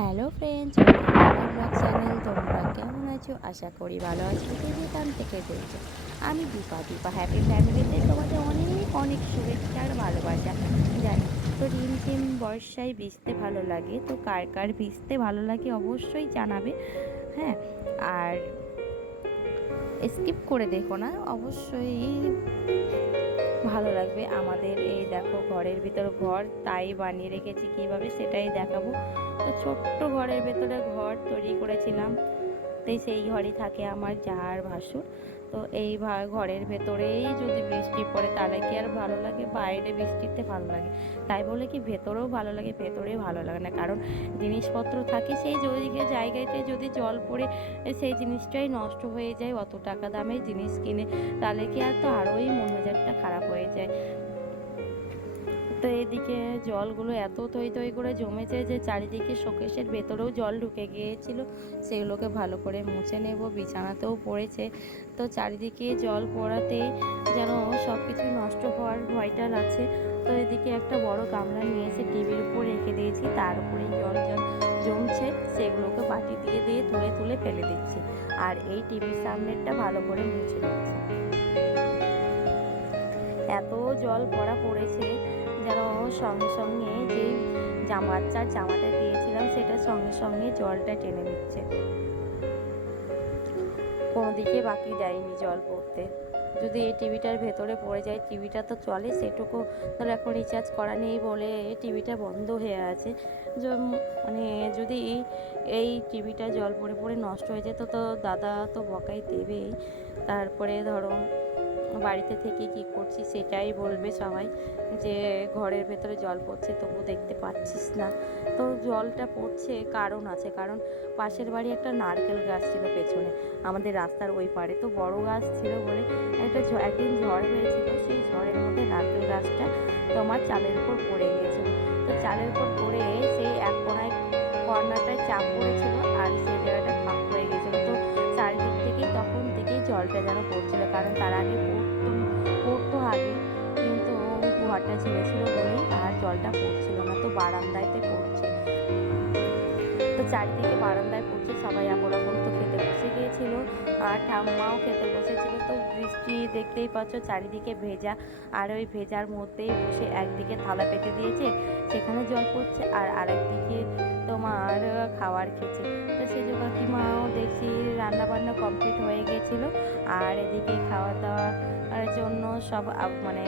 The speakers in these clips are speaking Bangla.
হ্যালো ফ্রেন্ডস চ্যানেল তোমরা কেমন আছো? আশা করি ভালো আছো। যেখান থেকে চলছে আমি দীপা দীপা হ্যাপি ফ্যামিলিতে তোমাদের অনেক অনেক শুভেচ্ছা আর ভালোবাসা। জানি তো রিমঝিম বর্ষায় ভিজতে ভালো লাগে, তো কার কার ভিজতে ভালো লাগে অবশ্যই জানাবে হ্যাঁ? আর স্কিপ করে দেখো না, অবশ্যই ভালো লাগবে। আমাদের এই দেখো ঘরের ভিতর ঘর, তাই বানিয়ে রেখেছি। কীভাবে সেটাই দেখাবো। তো ছোট্ট ঘরের ভেতরে ঘর তৈরি করেছিলাম। তো সেই ঘরই থাকে আমার যার ভাসুর। তো এই ঘরের ভেতরেই যদি বৃষ্টি পড়ে, তাহলে কি আর ভালো লাগে? বাইরে বৃষ্টিতে ভালো লাগে। তাই বলে কি ভেতরেও ভালো লাগে ভেতরে ভালো লাগে না। কারণ জিনিসপত্র থাকে সেই জৈকে জায়গাতে যদি জল পড়ে, সেই জিনিসটাই নষ্ট হয়ে যায়, অত টাকা দামের জিনিস কিনে, তাহলে কি আর তো আরোই মন মেজাজটা খারাপ হয়ে যায়। তো এদিকে জলগুলো এত থই থই করে জমেছে যে চারিদিকে শোকেশের ভেতরেও জল ঢুকে গিয়েছিল। সেগুলোকে ভালো করে মুছে নেব, বিছানাতেও পড়েছে। তো চারিদিকে জল পড়াতে যেন সব কিছুই নষ্ট হওয়ার ভয়টা লাগছে। তো এদিকে একটা বড় গামলা নিয়ে এসে টিভির উপর রেখে দিয়েছি, তার উপরে জল জল জমছে। সেগুলোকে বাটি দিয়ে দিয়ে তুলে তুলে ফেলে দিচ্ছি। আর এই টিভির সামনেরটা ভালো করে মুছে নিচ্ছি। এত জল পড়া পড়েছে যেন সঙ্গে সঙ্গে যে বাচ্চার জামাটা দিয়েছিলাম, সেটা সঙ্গে সঙ্গে জলটা টেনে নিচ্ছে। কোনো দিকে বাকি দেয়নি জল পড়তে। যদি এই টিভিটার ভেতরে পড়ে যায়, টিভিটা তো চলে সেটুকু। ধরো এখন রিচার্জ করা নেই বলে টিভিটা বন্ধ হয়ে আছে। মানে যদি এই টিভিটা জল পড়ে পড়ে নষ্ট হয়ে যেত, তো দাদা তো বকাই দেবেই। তারপরে ধরো বাড়িতে থেকে কি করছি সেটাই বলবে সবাই, যে ঘরের ভেতরে জল পড়ছে তবু দেখতে পাচ্ছিস না। তো জলটা পড়ছে কারণ আছে, কারণ পাশের বাড়ি একটা নারকেল গাছ ছিল পেছনে, আমাদের রাস্তার ওই পারে তো বড় গাছ ছিল বলে একটা একদিন ঝড় হয়েছিল, সেই ঝড়ের মধ্যে নারকেল গাছটা তোমার চালের উপর পড়ে গিয়েছিল তো চালের উপর পড়ে সেই এক কোনায় কর্নারটায় চাপ পড়েছিল আর সেই জায়গাটা জলটা যেন পড়ছিল, কারণ তার আগে পড়তো পড়তো আগে, কিন্তু কুয়াটা ছেড়েছিল বলেই আর জলটা পড়ছিল না, তো বারান্দায়তে পড়ছে। তো চারিদিকে বারান্দায় পড়ছে সবাই খেতে গিয়েছিল আর ঠাম্মাও খেতে বসেছিল। তো বৃষ্টি দেখতেই পাচ্ছ চারিদিকে ভেজা। আর ওই ভেজার মধ্যেই বসে একদিকে থালা পেতে দিয়েছে, সেখানে জল পড়ছে আর আরেকদিকে তোমার খাওয়ার খেয়েছে। তো সেই যে কাকিমাও দেখছি রান্না বান্না কমপ্লিট হয়ে গেছিল আর এদিকে খাওয়া দাওয়ার জন্য সব মানে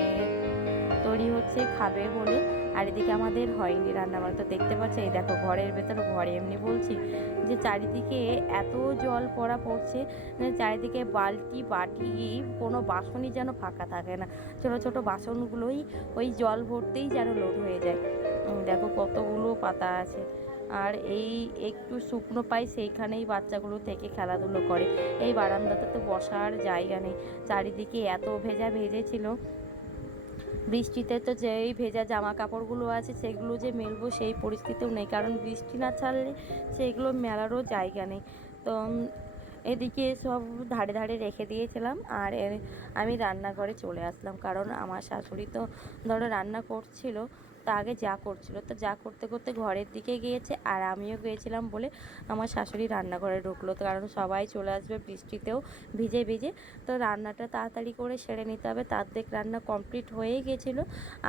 তৈরি হচ্ছে খাবে বলে। আর এদিকে আমাদের হয়নি রান্না বান্না তো দেখতে পাচ্ছ, এই দেখো ঘরের ভেতরে, ঘরে এমনি বলছি যে চারিদিকে এত জল পড়া পড়ছে চারিদিকে বালতি, বাটি, কোনো বাসনই যেন ফাঁকা থাকে না। ছোটো ছোটো বাসনগুলোই ওই জল ভরতেই যেন লোড হয়ে যায়। দেখো কতগুলো পাতা আছে। আর এই একটু শুকনো পাই সেইখানেই বাচ্চাগুলো থেকে খেলাধুলো করে। এই বারান্দাতে তো বসার জায়গা নেই। চারিদিকে এত ভেজা ভেজেছিল বৃষ্টিতে তো যেই ভেজা জামা কাপড়গুলো আছে, সেগুলো যে মেলবো সেই পরিস্থিতিও নেই। কারণ বৃষ্টি না ছাড়লে সেগুলো মেলারও জায়গা নেই। তো এদিকে সব ধারে ধারে রেখে দিয়েছিলাম আর আমি রান্নাঘরে চলে আসলাম। কারণ আমার শাশুড়ি তো ধরো রান্না করছিল তা আগে যা করছিল। তো যা করতে করতে ঘরের দিকে গিয়েছে আর আমিও গিয়েছিলাম বলে আমার শাশুড়ি রান্নাঘরে ঢুকলো। তো কারণ সবাই চলে আসবে বৃষ্টিতেও ভিজে ভিজে। তো রান্নাটা তাড়াতাড়ি করে সেরে নিতে হবে। তার দেখ রান্না কমপ্লিট হয়ে গেছিল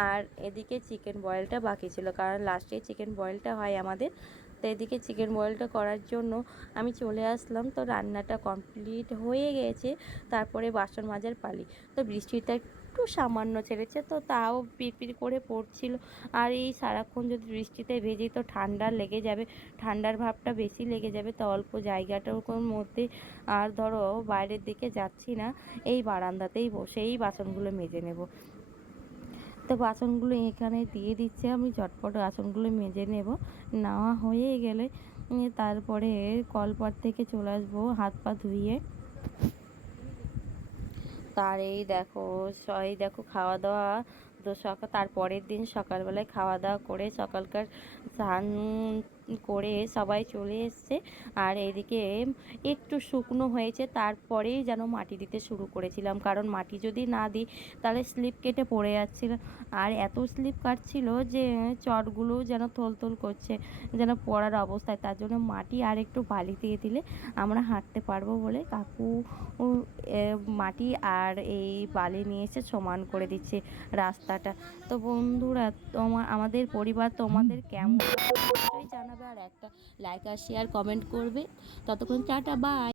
আর এদিকে চিকেন বয়েলটা বাকি ছিল। কারণ লাস্টে চিকেন বয়েলটা হয় আমাদের। তো এদিকে চিকেন বয়েলটা করার জন্য আমি চলে আসলাম। তো রান্নাটা কমপ্লিট হয়ে গেছে তারপরে বাসন মাজার পালি। তো বৃষ্টিটা একটু সামান্য ছেড়েছে, তো তাও পিড়পিড় করে পড়ছিল। আর এই সারাক্ষণ যদি বৃষ্টিতে ভেজি তো ঠান্ডা লেগে যাবে, ঠান্ডার ভাবটা বেশি লেগে যাবে, তো অল্প জায়গাটার মধ্যে আর ধরো বাইরের দিকে যাচ্ছি না, এই বারান্দাতেই বসেই বাসনগুলো মেজে নেব। তো বাসনগুলো এখানে দিয়ে দিচ্ছে আমি, ঝটপট বাসনগুলো মেজে নেব। নেওয়া হয়ে গেলে তারপরে কলপার থেকে চলে আসব, হাত পা ধুয়ে। তার এই দেখো এই দেখো খাওয়া দাওয়া তো সকাল তারপরের দিন সকালবেলায় খাওয়া দাওয়া করে সকালকার স্নান করে সবাই চলে এসছে। আর এদিকে একটু শুকনো হয়েছে, তারপরেই যেন মাটি দিতে শুরু করেছিলাম। কারণ মাটি যদি না দিই, তাহলে স্লিপ কেটে পড়ে যাচ্ছিল। আর এত স্লিপ কাটছিল যে চটগুলো যেন থলথল করছে, যেন পড়ার অবস্থায়। তার জন্য মাটি আর একটু বালি দিয়ে দিলে আমরা হাঁটতে পারব বলে কাকু মাটি আর এই বালি নিয়ে এসে সমান করে দিচ্ছে রাস্তাটা। তো বন্ধুরা তোমার আমাদের পরিবার তোমাদের কেমন? জানাবে আর একটা লাইক আর শেয়ার কমেন্ট করবে। ততক্ষণ টাটা বাই